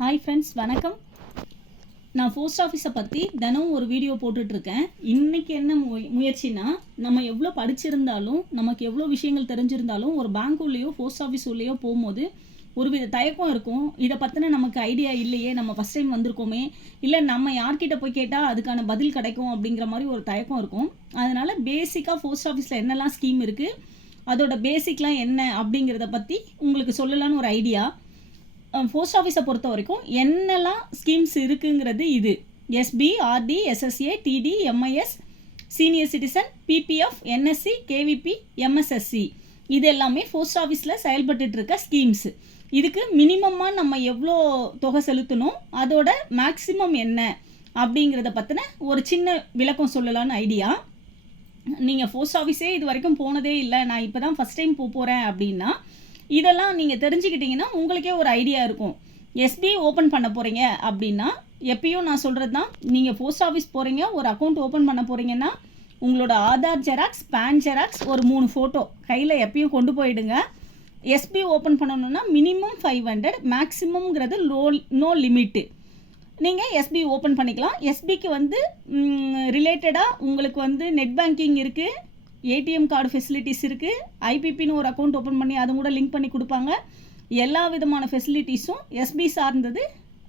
Hi friends வணக்கம். நான் post ஆஃபீஸை பற்றி தினமும் ஒரு வீடியோ போட்டுட்ருக்கேன். இன்றைக்கி என்ன மு முயற்சினா நம்ம எவ்வளோ படிச்சிருந்தாலும் நமக்கு எவ்வளோ விஷயங்கள் தெரிஞ்சிருந்தாலும் ஒரு பேங்க் உள்ளேயோ போஸ்ட் ஆஃபீஸ் உள்ளேயோ போகும்போது ஒரு வித தயக்கம் இருக்கும். இதை பற்றின நமக்கு ஐடியா இல்லையே நம்ம ஃபஸ்ட் டைம் வந்திருக்கோமே. இல்லை நம்ம யார்கிட்ட போய் கேட்டால் அதுக்கான பதில் கிடைக்கும் அப்படிங்கிற மாதிரி ஒரு தயக்கம் இருக்கும். அதனால் பேசிக்காக போஸ்ட் ஆஃபீஸில் என்னெல்லாம் ஸ்கீம் இருக்குது அதோட பேசிக்லாம் என்ன அப்படிங்கிறத பற்றி உங்களுக்கு சொல்லலான்னு ஒரு ஐடியா போஸ்ட் ஆஃபீஸை பொறுத்த வரைக்கும் என்னெல்லாம் ஸ்கீம்ஸ் இருக்குங்கிறது இது. SB RD SSA TD MIS senior citizen PPF NSC KVP MSSC இது எல்லாமே போஸ்ட் ஆஃபீஸில் செயல்பட்டுட்டு இருக்க ஸ்கீம்ஸ் இதுக்கு மினிமமாக நம்ம எவ்வளோ தொகை செலுத்தணும் அதோட மேக்சிமம் என்ன அப்படிங்கிறத பற்றின ஒரு சின்ன விளக்கம் சொல்லலான்னு ஐடியா நீங்கள் போஸ்ட் ஆஃபீஸே இது வரைக்கும் போனதே இல்லை. நான் இப்போ தான் ஃபஸ்ட் டைம் போக போகிறேன் அப்படின்னா இதெல்லாம் நீங்கள் தெரிஞ்சுக்கிட்டிங்கன்னா உங்களுக்கே ஒரு ஐடியா இருக்கும். எஸ்பி ஓப்பன் பண்ண போகிறீங்க அப்படின்னா எப்பயும் நான் சொல்கிறது தான் நீங்கள் போஸ்ட் ஆஃபீஸ் போகிறீங்க ஒரு அக்கௌண்ட் ஓப்பன் பண்ண போகிறீங்கன்னா உங்களோட ஆதார் ஜெராக்ஸ் பேன் ஜெராக்ஸ் ஒரு மூணு ஃபோட்டோ கையில் எப்பயும் கொண்டு போயிடுங்க. எஸ்பி ஓப்பன் பண்ணணுன்னா மினிமம் ஃபைவ் ஹண்ட்ரட் மேக்ஸிமம்ங்கிறது லோ நோ லிமிட்டு நீங்கள் எஸ்பி ஓப்பன் பண்ணிக்கலாம். எஸ்பிக்கு வந்து ரிலேட்டடாக உங்களுக்கு வந்து நெட் பேங்கிங் இருக்குது ஏடிஎம் கார்டு ஃபெசிலிட்டிஸ் இருக்குது ஐபிபின்னு ஒரு அக்கௌண்ட் ஓப்பன் பண்ணி அதுவும் கூட லிங்க் பண்ணி கொடுப்பாங்க. எல்லா விதமான ஃபெசிலிட்டிஸும் எஸ்பி சார்ந்தது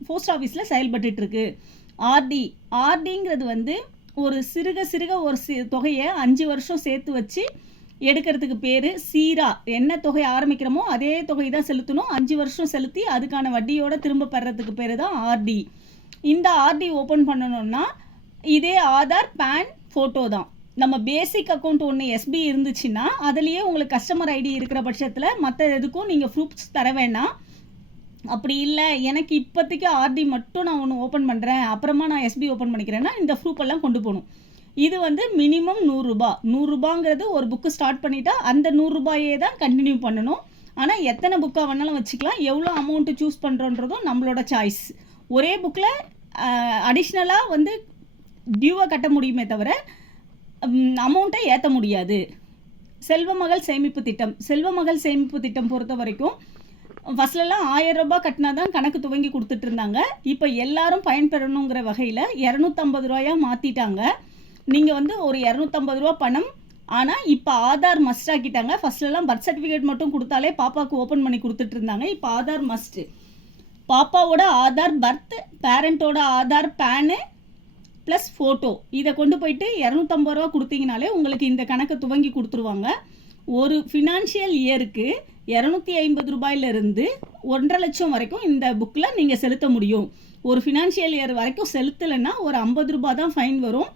போஸ்ட் ஆஃபீஸில் செயல்பட்டுருக்கு ஆர்டி ஆர்டிங்கிறது வந்து ஒரு சிறுக சிறுக ஒரு சி தொகையை அஞ்சு வருஷம் சேர்த்து வச்சு எடுக்கிறதுக்கு பேர் சீரா. என்ன தொகை ஆரம்பிக்கிறோமோ அதே தொகை தான் செலுத்தணும். அஞ்சு வருஷம் செலுத்தி அதுக்கான வட்டியோட திரும்ப பெறத்துக்கு பேர் தான் ஆர்டி இந்த ஆர்டி ஓப்பன் பண்ணணும்னா இதே ஆதார் பேன் ஃபோட்டோ தான். நம்ம பேசிக் அக்கௌண்ட் ஒன்று எஸ்பி இருந்துச்சுன்னா அதுலேயே உங்களுக்கு கஸ்டமர் ஐடி இருக்கிற பட்சத்தில் மற்ற எதுக்கும் நீங்கள் ப்ரூஃப்ஸ் தர வேண்டாம் அப்படி இல்லை எனக்கு இப்போதைக்கு ஆர்டி மட்டும் நான் ஒன்று ஓப்பன் பண்ணுறேன் அப்புறமா நான் எஸ்பி ஓப்பன் பண்ணிக்கிறேன்னா இந்த ப்ரூஃப் எல்லாம் கொண்டு போகணும். இது வந்து மினிமம் நூறுரூபா நூறுரூபாங்கிறது ஒரு புக்கு ஸ்டார்ட் பண்ணிட்டா அந்த நூறுரூபாயே தான் கண்டினியூ பண்ணணும். ஆனால் எத்தனை புக்காக வேணாலும் வச்சுக்கலாம். எவ்வளோ அமௌண்ட்டு சூஸ் பண்ணுறோன்றதும் நம்மளோட சாய்ஸ் ஒரே புக்கில் அடிஷ்னலாக வந்து டியூவாக கட்ட முடியுமே தவிர அமௌண்ட்டை ஏற்ற முடியாது. செல்வமகள் சேமிப்பு திட்டம். செல்வமகள் சேமிப்பு திட்டம் பொறுத்த வரைக்கும் ஃபஸ்ட்லலாம் ஆயிரம் ரூபாய் கட்டினா தான் கணக்கு துவங்கி கொடுத்துட்டு இருந்தாங்க இப்போ எல்லாரும் பயன்பெறணுங்கிற வகையில் இரநூத்தம்பது ரூபாயாக மாற்றிட்டாங்க நீங்கள் வந்து ஒரு இரநூத்தம்பது ரூபா பணம் ஆனால் இப்போ ஆதார் மஸ்ட் ஆக்கிட்டாங்க. ஃபஸ்ட்லலாம் பர்த் சர்டிஃபிகேட் மட்டும் கொடுத்தாலே பாப்பாவுக்கு ஓப்பன் பண்ணி கொடுத்துட்டு இருந்தாங்க இப்போ ஆதார் மஸ்ட்டு பாப்பாவோட ஆதார் பர்த் பேரண்ட்டோட ஆதார் பேனு ப்ளஸ் ஃபோட்டோ இதை கொண்டு போயிட்டு இரநூத்தம்பது ரூபா கொடுத்தீங்கனாலே உங்களுக்கு இந்த கணக்கை துவங்கி கொடுத்துருவாங்க. ஒரு ஃபினான்ஷியல் இயருக்கு இரநூத்தி ஐம்பது ரூபாயிலிருந்து ஒன்றரை லட்சம் வரைக்கும் இந்த புக்கில் நீங்கள் செலுத்த முடியும். ஒரு ஃபினான்ஷியல் இயர் வரைக்கும் செலுத்தலைன்னா ஒரு ஐம்பது ரூபா தான் ஃபைன் வரும்.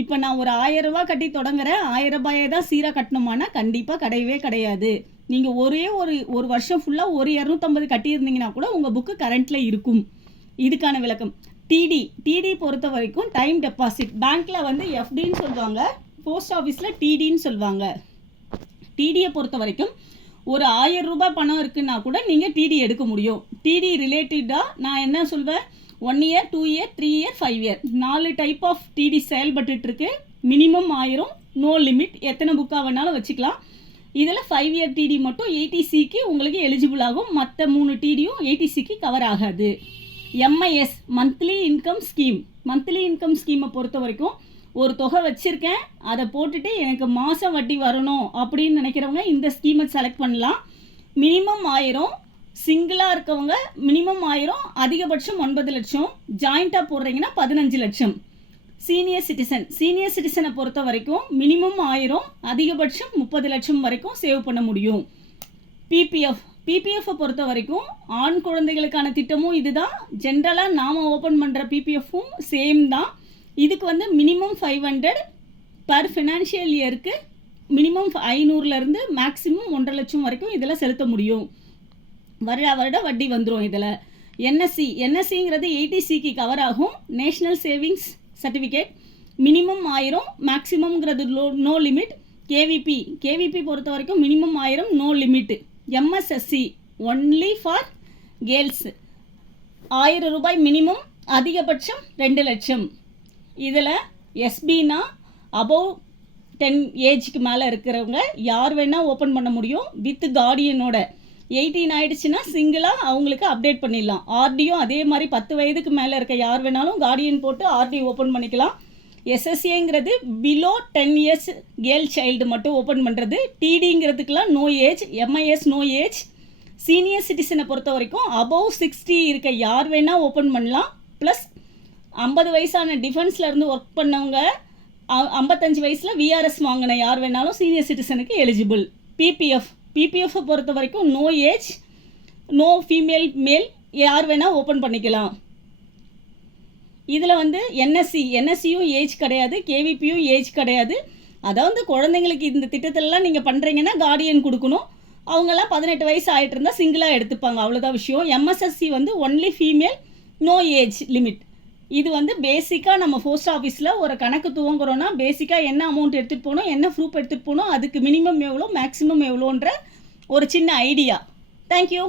இப்போ நான் ஒரு ஆயிரம் ரூபா கட்டி தொடங்குறேன். ஆயிரம் ரூபாயை தான் சீராக கட்டணுமானா கண்டிப்பாக கிடையவே கிடையாது. நீங்கள் ஒரே ஒரு ஒரு வருஷம் ஃபுல்லாக ஒரு இரநூத்தம்பது கட்டியிருந்தீங்கன்னா கூட உங்கள் புக்கு கரண்ட்டில் இருக்கும். இதுக்கான விளக்கம். டிடி டிடி பொறுத்த வரைக்கும் டைம் டெபாசிட் பேங்க்கில் வந்து எஃப்டின்னு சொல்லுவாங்க. போஸ்ட் ஆஃபீஸில் டிடின்னு சொல்லுவாங்க. டிடியை பொறுத்த வரைக்கும் ஒரு ஆயிரம் ரூபாய் பணம் இருக்குன்னா கூட நீங்கள் டிடி எடுக்க முடியும். டிடி ரிலேட்டடாக நான் என்ன சொல்வேன்? One year two year three year five year நாலு டைப் ஆஃப் டிடி செயல்பட்டுருக்கு மினிமம் ஆயிரம். நோ லிமிட் எத்தனை புக்காக வேணாலும் வச்சுக்கலாம். இதில் ஃபைவ் இயர் டிடி மட்டும் எயிட்டிசிக்கு உங்களுக்கு எலிஜிபிள் ஆகும். மற்ற மூணு டிடியும் எயிட்டிசிக்கு கவர் ஆகாது. MIS monthly income scheme monthly income ஸ்கீமை பொறுத்த வரைக்கும் ஒரு தொகை வச்சுருக்கேன். அதை போட்டுட்டு எனக்கு மாதம் வட்டி வரணும் அப்படின்னு நினைக்கிறவங்க இந்த ஸ்கீமை செலக்ட் பண்ணலாம். மினிமம் ஆயிரம். சிங்கிளாக இருக்கவங்க மினிமம் ஆயிரம். அதிகபட்சம் ஒன்பது லட்சம். ஜாயிண்ட்டாக போடுறீங்கன்னா பதினஞ்சு லட்சம். சீனியர் சிட்டிசன் சீனியர் சிட்டிசனை பொறுத்த வரைக்கும் மினிமம் ஆயிரம். அதிகபட்சம் முப்பது லட்சம் வரைக்கும் சேவ் பண்ண முடியும். பிபிஎஃப் பிபிஎஃப்பை பொறுத்த வரைக்கும் ஆண் குழந்தைகளுக்கான திட்டமும் இதுதான். ஜென்ரலாக நாம் ஓப்பன் பண்ணுற பிபிஎஃப்பும் சேம் தான். இதுக்கு வந்து minimum five hundred per financial இயருக்கு மினிமம் ஐநூறுலேருந்து மேக்ஸிமம் ஒன்றரை லட்சம் வரைக்கும் இதில் செலுத்த முடியும். வருட வருட வட்டி வந்துடும் இதில். என்எஸ்சி என்எஸ்சிங்கிறது எயிட்டிசிக்கு கவர் ஆகும். நேஷ்னல் சேவிங்ஸ் சர்டிஃபிகேட் மினிமம் ஆயிரம். மேக்ஸிமம்ங்கிறது லோ நோ லிமிட் கேவிபி கேவிபி பொறுத்த வரைக்கும் மினிமம் ஆயிரம் no limit MSSC only for girls ஆயிரம் ரூபாய் மினிமம் அதிகபட்சம் ரெண்டு லட்சம். இதில் எஸ்பினா அபவ் டென் ஏஜ்க்கு மேலே இருக்கிறவங்க யார் வேணால் ஓப்பன் பண்ண முடியும். வித் கார்டியனோட எயிட்டீன் ஆயிடுச்சுன்னா சிங்கிளாக அவங்களுக்கு அப்டேட் பண்ணிடலாம். ஆர்டியும் அதே மாதிரி பத்து வயதுக்கு மேலே இருக்க யார் வேணாலும் கார்டியன் போட்டு ஆர்டி ஓப்பன் பண்ணிக்கலாம். எஸ்எஸ்ஏங்கிறது below ten years girl child மட்டும் ஓப்பன் பண்ணுறது டிடிங்கிறதுக்கெலாம் no age MIS no age senior சிட்டிசனை பொறுத்த வரைக்கும் அபவ் சிக்ஸ்டி இருக்க யார் வேணால் ஓப்பன் பண்ணலாம். ப்ளஸ் ஐம்பது வயசான டிஃபென்ஸ்லேருந்து ஒர்க் பண்ணவங்க ஐம்பத்தஞ்சு வயசில் விஆர்எஸ் வாங்கின யார் வேணாலும் சீனியர் சிட்டிசனுக்கு எலிஜிபிள் பிபிஎஃப் பிபிஎஃப் பொறுத்த வரைக்கும் நோ ஏஜ் நோ ஃபீமேல் மேல் யார் வேணால் ஓப்பன் பண்ணிக்கலாம். இதில் வந்து என்எஸ்சி என்எஸ்சியும் ஏஜ் கிடையாது கேவிபியும் ஏஜ் கிடையாது. அதாவது குழந்தைங்களுக்கு இந்த திட்டத்திலலாம் நீங்கள் பண்ணுறீங்கன்னா கார்டியன் கொடுக்கணும். அவங்கெல்லாம் பதினெட்டு வயசு ஆகிட்டு இருந்தால் சிங்கிளாக எடுத்துப்பாங்க. அவ்வளோதான் விஷயம். எம்எஸ்எஸ்சி வந்து only female no age limit இது வந்து பேசிக்காக நம்ம போஸ்ட் ஆஃபீஸில் ஒரு கணக்கு துவங்குறோன்னா பேசிக்காக என்ன அமௌண்ட் எடுத்துகிட்டு போகணும் என்ன ப்ரூஃப் எடுத்துகிட்டு போகணும் அதுக்கு மினிமம் எவ்வளோ மேக்ஸிமம் எவ்வளோன்ற ஒரு சின்ன ஐடியா தேங்க்யூ